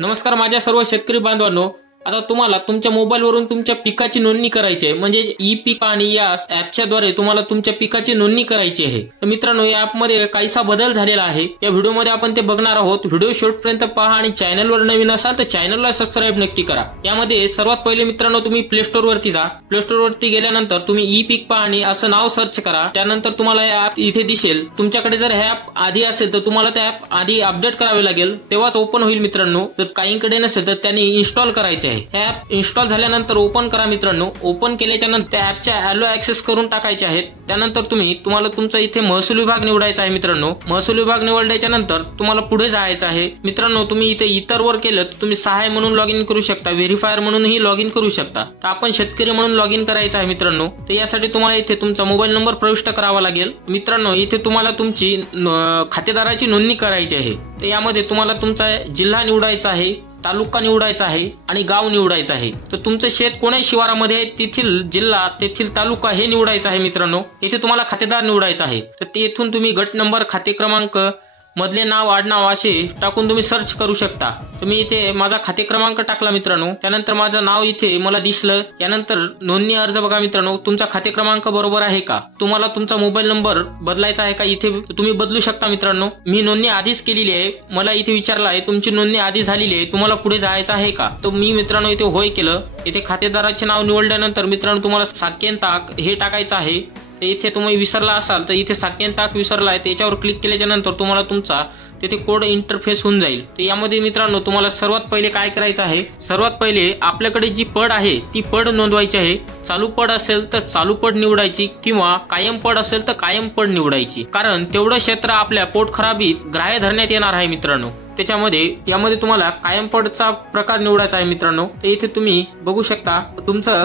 नमस्कार माझ्या सर्व शेतकरी बांधवांनो, आता तुम्हाला तुमच्या मोबाईलवरून तुमच्या पिकाची नोंदणी करायची आहे, म्हणजे ई पीक आणि या ऍपच्या द्वारे तुम्हाला तुमच्या पिकाची नोंदणी करायची आहे। तर मित्रांनो, या ऍपमध्ये काहीसा बदल झालेला आहे। या व्हिडिओमध्ये आपण ते बघणार आहोत। व्हिडिओ शेवटपर्यंत पहा आणि चॅनलवर नवीन असाल तर चॅनलला सबस्क्राईब नक्की करा। यामध्ये सर्वात पहिले मित्रांनो, तुम्ही प्ले स्टोर वरती जा। प्ले स्टोर वरती गेल्यानंतर तुम्ही ई पीक पाहणी असं नाव सर्च करा। त्यानंतर तुम्हाला हे ऍप इथे दिसेल। तुमच्याकडे जर हे ऍप आधी असेल तर तुम्हाला ते ऍप आधी अपडेट करावे लागेल, तेव्हाच ओपन होईल मित्रांनो। जर काहींकडे नसेल तर त्यांनी इन्स्टॉल करायचे आहे। हे ऍप इन्स्टॉल झाल्यानंतर ओपन करा मित्रांनो। ओपन केल्याच्या नंतर त्या ऍपच्या अलो ऍक्सेस करून टाकायचे आहेत। त्यानंतर तुम्हाला तुमचा इथे महसूल विभाग निवडायचा आहे मित्रांनो। महसूल विभाग निवडल्याच्या नंतर तुम्हाला पुढे जायचं आहे मित्रांनो। तुम्ही इथे इतर वर केलं तर तुम्ही सहाय्य म्हणून लॉग इन करू शकता, व्हेरीफायर म्हणूनही लॉग इन करू शकता। तर आपण शेतकरी म्हणून लॉग इन करायचं आहे मित्रांनो। तर यासाठी तुम्हाला इथे तुमचा मोबाईल नंबर प्रविष्ट करावा लागेल मित्रांनो। इथे तुम्हाला तुमची खातेदाराची नोंदणी करायची आहे। तर यामध्ये तुम्हाला तुमचा जिल्हा निवडायचा आहे, तालुका निवडायचा आहे आणि गाव निवडायचं आहे। तर तुमचं शेत कोण्या शिवारामध्ये आहे तेथील जिल्हा, तेथील तालुका हे निवडायचं आहे मित्रांनो। इथे तुम्हाला खातेदार निवडायचा आहे। तर तेथून तुम्ही गट नंबर, खाते क्रमांक, मधले नाव, आडनाव असे टाकून तुम्ही सर्च करू शकता। तुम्ही इथे माझा खाते क्रमांक टाकला मित्रांनो, त्यानंतर माझं नाव इथे मला दिसलं। यानंतर नोंदणी अर्ज बघा मित्रांनो, तुमचा खाते क्रमांक बरोबर आहे का, तुम्हाला तुमचा मोबाईल नंबर बदलायचा आहे का, इथे तुम्ही बदलू शकता मित्रांनो। मी नोंदणी आधीच केलेली आहे, मला इथे विचारलं आहे तुमची नोंदणी आधी झालेली आहे, तुम्हाला पुढे जायचं आहे का। तर मी मित्रांनो इथे होय केलं। इथे खातेदाराचे नाव निवडल्यानंतर मित्रांनो तुम्हाला साकेंताक हे टाकायचं आहे। इथे तुम्ही विसरला असाल तर इथे साकेंताक विसरलाय, त्याच्यावर क्लिक केल्याच्या नंतर तुम्हाला तुमचा तिथे कोड इंटरफेस होऊन जाईल। तर यामध्ये मित्रांनो तुम्हाला सर्वात पहिले काय करायचं आहे, सर्वात पहिले आपल्याकडे जी पड आहे ती पड नोंदवायची आहे। चालू पड असेल तर चालू पड निवडायची किंवा कायम पड असेल तर कायम पड निवडायची, कारण तेवढं क्षेत्र आपल्या पोटखराबीत ग्राह्य धरण्यात येणार आहे मित्रांनो। यामध्ये तुम्हाला कायम पडचा प्रकार निवडायचा आहे मित्रांनो। तर इथे तुम्ही बघू शकता तुमचं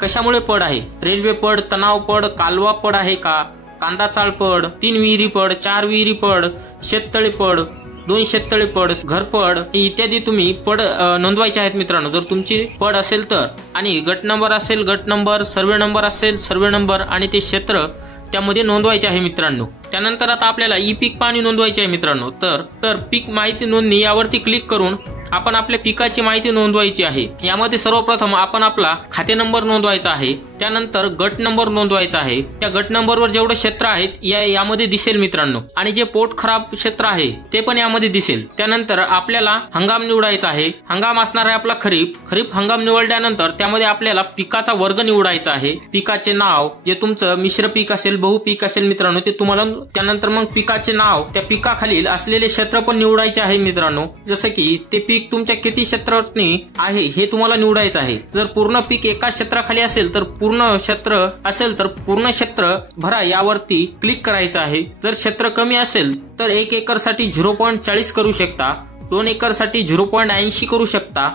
कशामुळे पड आहे, रेल्वे पड, तणाव पड, कालवा पड आहे का, कांदा चाळ पड, 3 विहिरी पड, 4 विहिरी पड, शेततळे पड, 2 शेततळे पड, घरपड इत्यादी तुम्ही पड नोंदवायचे आहेत मित्रांनो, जर तुमची पड असेल तर। आणि गट नंबर असेल गट नंबर, सर्वे नंबर असेल सर्वे नंबर आणि ते क्षेत्र त्यामध्ये नोंदवायचे आहे मित्रांनो। त्यानंतर आता आपल्याला ई पीक पाहणी नोंदवायची आहे मित्रांनो। तर पीक माहिती नोंदणी यावरती क्लिक करून आपण आपल्या पिकाची माहिती नोंदवायची आहे। यामध्ये सर्वप्रथम आपण आपला खाते नंबर नोंदवायचा आहे, त्यानंतर गट नंबर नोंदवायचा आहे। त्या गट नंबरवर जेवढे क्षेत्र आहेत यामध्ये दिसेल मित्रांनो, आणि जे पोट खराब क्षेत्र आहे ते पण यामध्ये दिसेल। त्यानंतर आपल्याला हंगाम निवडायचा आहे। हंगाम असणार आहे आपला खरीप हंगाम निवडल्यानंतर त्यामध्ये आपल्याला पिकाचा वर्ग निवडायचा आहे, पिकाचे नाव, जे तुमचं मिश्र पीक असेल, बहुपीक असेल मित्रांनो ते तुम्हाला। त्यानंतर मग पिकाचे नाव, त्या पिकाखालील असलेले क्षेत्र पण निवडायचे आहे मित्रांनो, जसं की ते पीक तुमच्या किती क्षेत्रातनी आहे हे तुम्हाला निवडायचं आहे। जर पूर्ण पीक एका क्षेत्राखाली असेल तर पूर्ण क्षेत्र असेल तर पूर्ण क्षेत्र भरा यावरती क्लिक करायचं आहे। जर क्षेत्र कमी असेल तर 1 एकर साठी 0.40 करू शकता, 2 एकर साठी 0.80 करू शकता,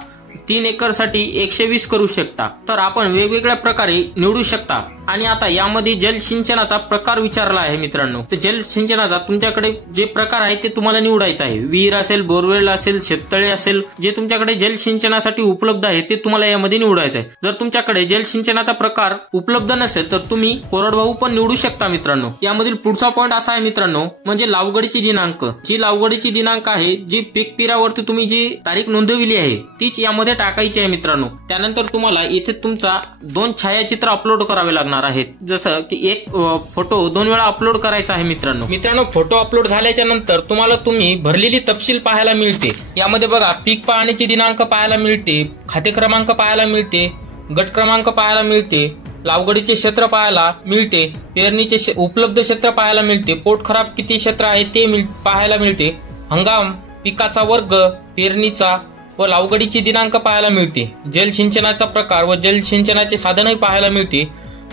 3 एकर साठी 120 करू शकता। तर आपण वेगवेगळ्या प्रकारे निवडू शकता। आणि आता यामध्ये जलसिंचनाचा प्रकार विचारला आहे मित्रांनो। तर जलसिंचनाचा तुमच्याकडे जे प्रकार आहे ते तुम्हाला निवडायचं आहे। विहीर असेल, बोरवेल असेल, शेततळे असेल, जे तुमच्याकडे जलसिंचनासाठी उपलब्ध आहे ते तुम्हाला यामध्ये निवडायचं आहे। जर तुमच्याकडे जलसिंचनाचा प्रकार उपलब्ध नसेल तर तुम्ही कोरडवाहू पण निवडू शकता मित्रांनो। यामधील पुढचा पॉईंट असा आहे मित्रांनो, म्हणजे लागवडीची दिनांक। जी लागवडीची दिनांक आहे, जी पीक पेरावरती तुम्ही जी तारीख नोंदविली आहे तीच यामध्ये टाकायची आहे मित्रांनो। त्यानंतर तुम्हाला इथे तुमचा 2 छायाचित्र अपलोड करावे लागणार आहेत, जसं की एक फोटो 2 वेळा अपलोड करायचा आहे मित्रांनो। फोटो अपलोड झाल्याच्या नंतर तुम्ही भरलेली तपशील पाहायला मिळते। यामध्ये बघा पीक पाहणीची दिनांक पाहायला मिळते, खाते क्रमांक पाहायला मिळते, गट क्रमांक पाहायला मिळते, लागवडीचे क्षेत्र पाहायला मिळते, पेरणीचे उपलब्ध क्षेत्र पाहायला मिळते, पोट खराब किती क्षेत्र आहे ते पाहायला मिळते, हंगाम, पिकाचा वर्ग, पेरणीचा व लागवडीची दिनांक पाहायला मिळते, जलसिंचनाचा प्रकार व जलसिंचनाचे साधनही पाहायला मिळते,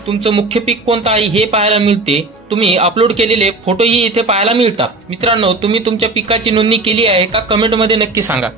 तुमचं मुख्य पीक कोणतं आहे हे पाहायला मिळते, तुम्ही अपलोड केलेले फोटोही इथे पाहायला मिळतात मित्रांनो। तुम्ही तुमच्या पिकाची नोंदणी केली आहे का, कमेंटमध्ये नक्की सांगा।